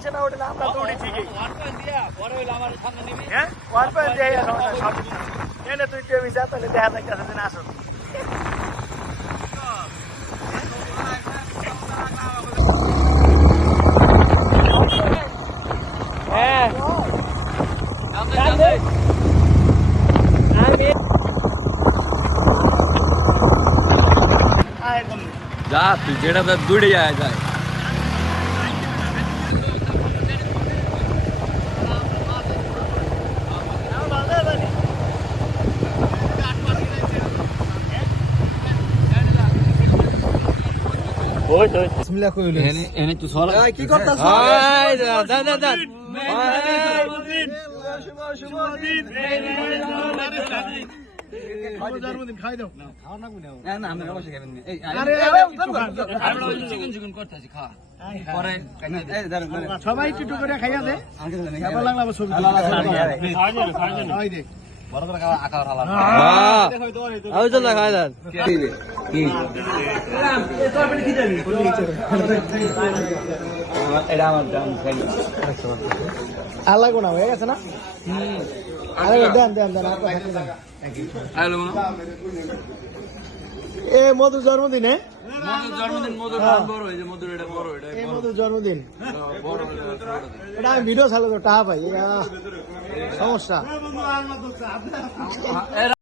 মানুষ না উঠলে আমরা তো উঠি ঠিকই হ্যাঁ 1 দিয়ে সব এনে তুই টেমি যা তাহলে দেখা যাচ্ছে দিন আসো হ্যাঁ যা তুই যেটা দূরে যায় যায় এনে তুই সরা কি করতাছ জন্মদিন খাই দাও না আমি অবশ্যই খাবেন সবাই একটু করে খাইয়া দে লাগলাম ছবি আলাগো না হয়ে গেছে না দেন দেন দেন এ মধুর জন্মদিন মধুর জন্মদিন এটা আমি ভিডিও চালো তো টাকা পাই সমস্যা